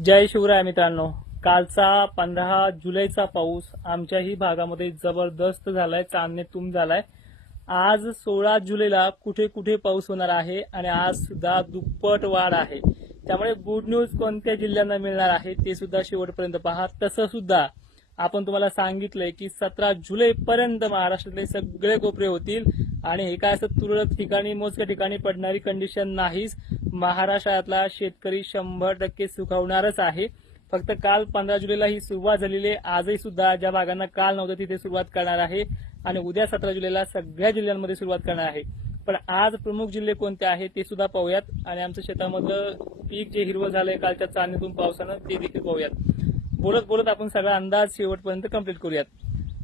जय शिवराय मित्रांनो, कालचा 15 जुलैचा पाऊस आमच्याही भागामध्ये जबरदस्त झालाय, चांदणेतूम झालाय। आज 16 जुलैला कुठे कुठे पाऊस होणार आहे आणि आज सुद्धा दुप्पट वाढ आहे। त्यामुळे गुड न्यूज कोणत्या जिल्ह्यांना मिळणार आहे ते सुद्धा शेवटपर्यंत पहा। तसं सुद्धा आपण तुम्हाला सांगितलंय की 17 जुलै पर्यंत महाराष्ट्रातले सगळे कोपरे होतील आणि हे काय असं तुरळक ठिकाणी मोजक्या ठिकाणी पडणारी कंडिशन नाहीच। महाराष्ट्रातला शेतकरी 100% सुखावणारच आहे। फक्त काल 15 जुलैला ही सुरुवात झालेली आहे। आजही सुद्धा ज्या भागांना काल नव्हतं तिथे सुरुवात करणार आहे आणि उद्या 17 जुलैला सगळ्या जिल्ह्यांमध्ये सुरुवात करणार आहे। पण आज प्रमुख जिल्हे कोणते आहेत ते सुद्धा पाहूयात आणि आमच्या शेतामधलं पीक जे हिरवं झालंय कालच्या चांदणीतून पावसानं ते देखील पाहूयात। बोलत बोलत आपण सगळा अंदाज शेवटपर्यंत कंप्लीट करूयात।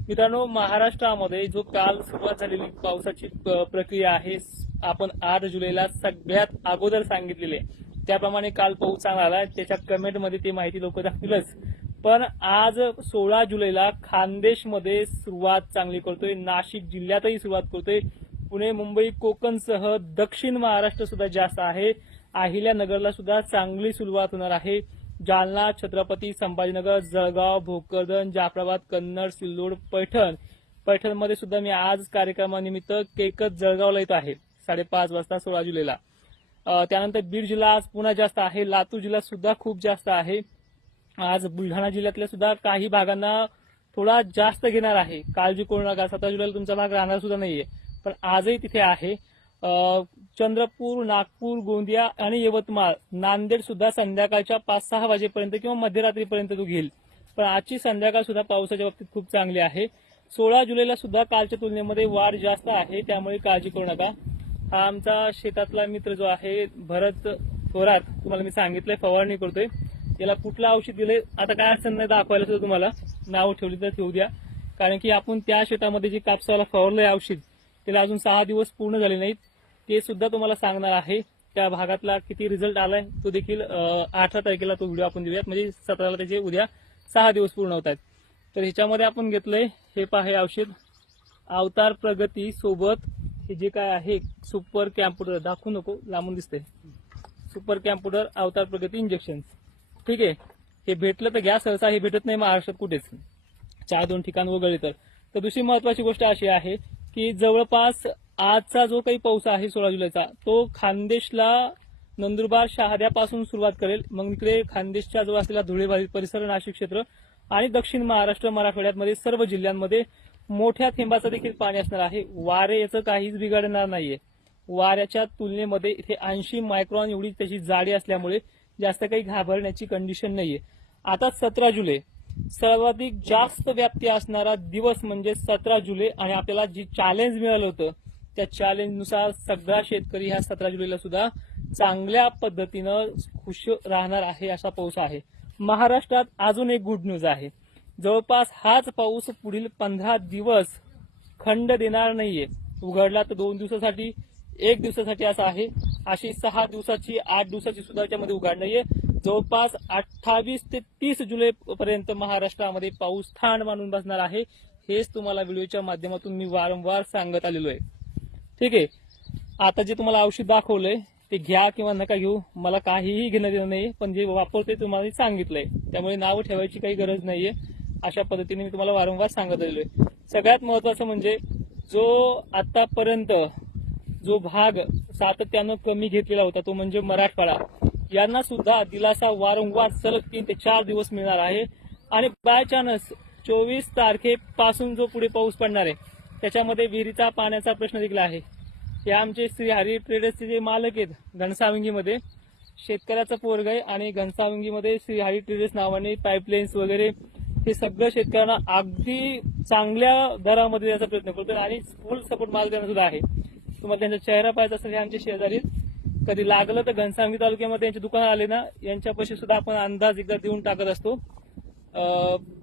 मित्रांनो, महाराष्ट्रामध्ये जो काल सुरुवात झालेली पावसाची प्रक्रिया आहे, आपण 8 जुलैला सगळ्यात अगोदर सांगितलेले त्याप्रमाणे काल पाऊस चांगला आला। त्याच्या कमेंटमध्ये ती माहिती लोक दाखविलच। पण आज 16 जुलैला खानदेशमध्ये सुरुवात चांगली करतोय, नाशिक जिल्ह्यातही सुरुवात करतोय, पुणे मुंबई कोकणसह दक्षिण महाराष्ट्र सुद्धा जास्त आहे। अहिल्यानगरला सुद्धा चांगली सुरुवात होणार आहे। जालना, छत्रपती संभाजीनगर, जळगाव, भोकरदन, जाफराबाद, कन्नड, सिल्लोड, पैठणमध्ये सुद्धा मी आज कार्यक्रमानिमित्त केकत जळगावला येत आहे 5:30 वाजता 16 जुलैला। त्यानंतर बीड जिल्हा आज पुन्हा जास्त आहे, लातूर जिल्हा सुद्धा खूप जास्त आहे। आज बुलढाणा जिल्ह्यातल्या सुद्धा काही भागांना थोडा जास्त घेणार आहे, काळजी करू नका। 17 जुलैला तुमचा भाग राहणार सुद्धा नाहीये, पण आजही तिथे आहे। चंद्रपूर, नागपूर, गोंदिया आणि यवतमाळ, नांदेड सुद्धा संध्याकाळच्या 5-6 वाजेपर्यंत किंवा मध्यरात्रीपर्यंत तो घेईल। पण आजची संध्याकाळ सुद्धा पावसाच्या बाबतीत खूप चांगली आहे। 16 जुलैला सुद्धा कालच्या तुलनेमध्ये वाढ जास्त आहे, त्यामुळे काळजी करू नका। हा आमचा शेतातला मित्र जो आहे भरत थोरात, तुम्हाला मी सांगितलंय फवारणी करतोय। याला कुठलं औषध दिलंय आता काय अडचण नाही, दाखवायला सुद्धा तुम्हाला नाव ठेवली तर ठेवू द्या, कारण की आपण त्या शेतामध्ये जे कापसाला फवारलंय औषध त्याला अजून 6 दिवस पूर्ण झाले नाहीत, ते सुद्धा तुम्हाला सांगणार आहे। त्या भागातला किती रिझल्ट आलाय तो देखील 18 तारखेला तो व्हिडिओ आपण देऊयात, म्हणजे 17ला त्याचे उद्या 6 दिवस पूर्ण होत आहेत। तर ह्याच्यामध्ये आपण घेतलंय हे पहा, हे औषध अवतार प्रगती सोबत हे जे काय आहे सुपर कॅम्प्युटर, दाखवू नको लांबून दिसते, सुपर कॅम्प्युटर अवतार प्रगती इंजेक्शन। ठीक आहे, हे भेटलं तर घ्या, सहसा हे भेटत नाही महाराष्ट्रात कुठेच, 4-2 ठिकाण वगळले तर दुसरी महत्वाची गोष्ट अशी आहे की जवळपास आजचा जो काही पाऊस आहे 16 जुलैचा तो खानदेशला नंदुरबार शहाद्यापासून सुरुवात करेल। मग इकडे खानदेशच्या जवळ असलेला धुळे परिसर, नाशिक क्षेत्र आणि दक्षिण महाराष्ट्र, मराठवाड्यामध्ये सर्व जिल्ह्यांमध्ये मोठ्या थेंबाचं देखील पाणी असणार आहे। वारे याचं काहीच बिघडणार नाहीये। वाऱ्याच्या तुलनेमध्ये इथे 80 मायक्रॉन एवढी त्याची जाडी असल्यामुळे जास्त काही घाबरण्याची कंडिशन नाहीये। आता 17 जुलै सर्वाधिक जास्त व्याप्ती असणारा दिवस म्हणजे 17 जुलै आणि आपल्याला जी चॅलेंज मिळालं होतं त्या चॅलेंजनुसार सगळा शेतकरी ह्या 17 जुलैला सुद्धा चांगल्या पद्धतीनं खुश राहणार आहे असा पाऊस आहे। महाराष्ट्रात अजून एक गुड न्यूज आहे, जवळपास हाच पाऊस पुढील 15 दिवस खंड देणार नाहीये। उघडला तर 2 दिवसासाठी, 1 दिवसासाठी असं आहे। अशी 6 दिवसाची, 8 दिवसाची सुद्धा त्यामध्ये उघाड नाहीये। जवळपास 28 ते 30 जुलै पर्यंत महाराष्ट्रामध्ये पाऊस थांड मानून बसणार आहे। हेच तुम्हाला व्हिडिओच्या माध्यमातून मी वारंवार सांगत आलेलो आहे। ठीक आहे, आता जे तुम्हाला औषध दाखवलंय ते घ्या किंवा नका घेऊ, मला काहीही घेणं देणं नाही, पण जे वापरते तुम्हाला सांगितलंय, त्यामुळे नाव ठेवायची काही गरज नाहीये। अशा पद्धतीने मी तुम्हाला वारंवार सांगत आलेलो आहे। सगळ्यात महत्वाचं म्हणजे जो आतापर्यंत जो भाग सातत्यानं कमी घेतलेला होता तो म्हणजे मराठवाडा, यांना सुद्धा दिलासा वारंवार सलग 3 ते 4 दिवस मिळणार आहे। आणि बाय चान्स 24 तारखेपासून जो पुढे पाऊस पडणार आहे त्याच्यामध्ये विहिरीचा पाण्याचा प्रश्न देखील आहे। हे आमचे श्रीहरी ट्रेडर्सचे जे मालक आहेत घनसावंगीमध्ये, शेतकऱ्याचं पोरग आहे आणि घनसावंगीमध्ये श्रीहरी ट्रेडर्स नावाने पाईपलाईन्स वगैरे हे सगळं शेतकऱ्यांना अगदी चांगल्या दरामध्ये द्यायचा प्रयत्न करतो आणि फुल सपोर्ट माल देणं सुद्धा आहे। तुम्हाला त्यांचा चेहरा पाहायचा असेल, हे आमचे शेजारी, कधी लागलं तर घनसावंगी तालुक्यामध्ये यांचे दुकान आले ना, यांच्यापाशी सुद्धा आपण अंदाज एकदा देऊन टाकत असतो।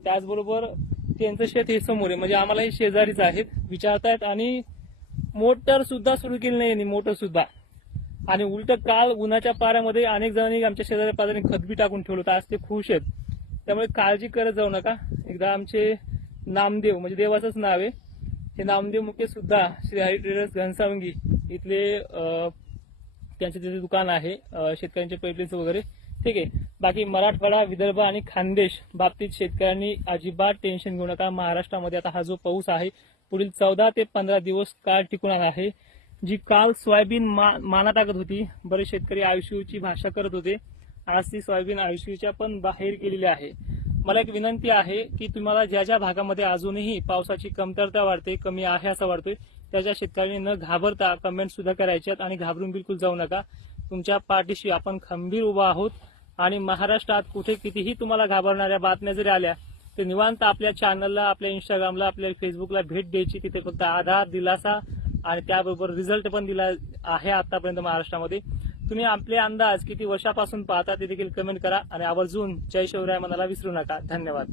त्याचबरोबर त्यांचं शेत हे समोर आहे, म्हणजे आम्हाला हे शेजारीच आहेत, विचारतायत। आणि मोटर सुद्धा सुरू केली नाही यांनी, मोटर सुद्धा, आणि उलट काल उन्हाच्या पाऱ्यामध्ये अनेक जणांनी आमच्या शेजारी पाजारी खतबी टाकून ठेवलं होतं, आज ते खुश आहेत। त्यामुळे काळजी करत जाऊ नका। एकदा आमचे नामदेव, म्हणजे देवाचंच नाव आहे, हे नामदेव मुके सुद्धा श्रीहरी ट्रेडर्स घनसावंगी इथले त्यांचे तिथे दुकान आहे शेतकऱ्यांचे पाईपलाईन्स वगैरे। ठीक आहे, बाकी मराठवाडा, विदर्भ आणि खानदेश बाबतीत शेतकऱ्यांनी अजिबात टेन्शन घेऊ नका. महाराष्ट्रामध्ये आता हा जो पाऊस आहे पुढील 14 ते 15 दिवस काळ टिकून आहे. जी काल सोयाबीन माना टाकत होती, बरेच शेतकरी आयुष्याची भाषा करत होते, आज ती सोयाबीन आयुष्याच्या पण बाहेर गेलेली आहे. मला एक विनंती आहे की तुम्हाला ज्या ज्या भागामध्ये अजूनही पावसाची कमतरता वाढते, कमी आहे असं वाटतोय, त्याच्या शेतकऱ्यांनी न घाबरता कमेंट सुद्धा करायच्यात आणि घाबरून बिलकुल जाऊ नका. तुमच्या पाठीशी आपण खंबीर उभा आहोत आणि महाराष्ट्रात कुठे कितीही तुम्हाला घाबरणाऱ्या बातम्या जरी आल्या तर निवांत आपल्या चॅनलला, आपल्या इंस्टाग्रामला, आपल्या फेसबुकला भेट द्यायची. तिथे फक्त आधार, दिलासा आणि त्याबरोबर रिझल्ट पण दिला आहे आतापर्यंत महाराष्ट्रामध्ये. तुम्ही आपले अंदाज किती वर्षापासून पाहता ते देखील कमेंट करा आणि आवर्जून जय शिवराय म्हणायला विसरू नका. धन्यवाद.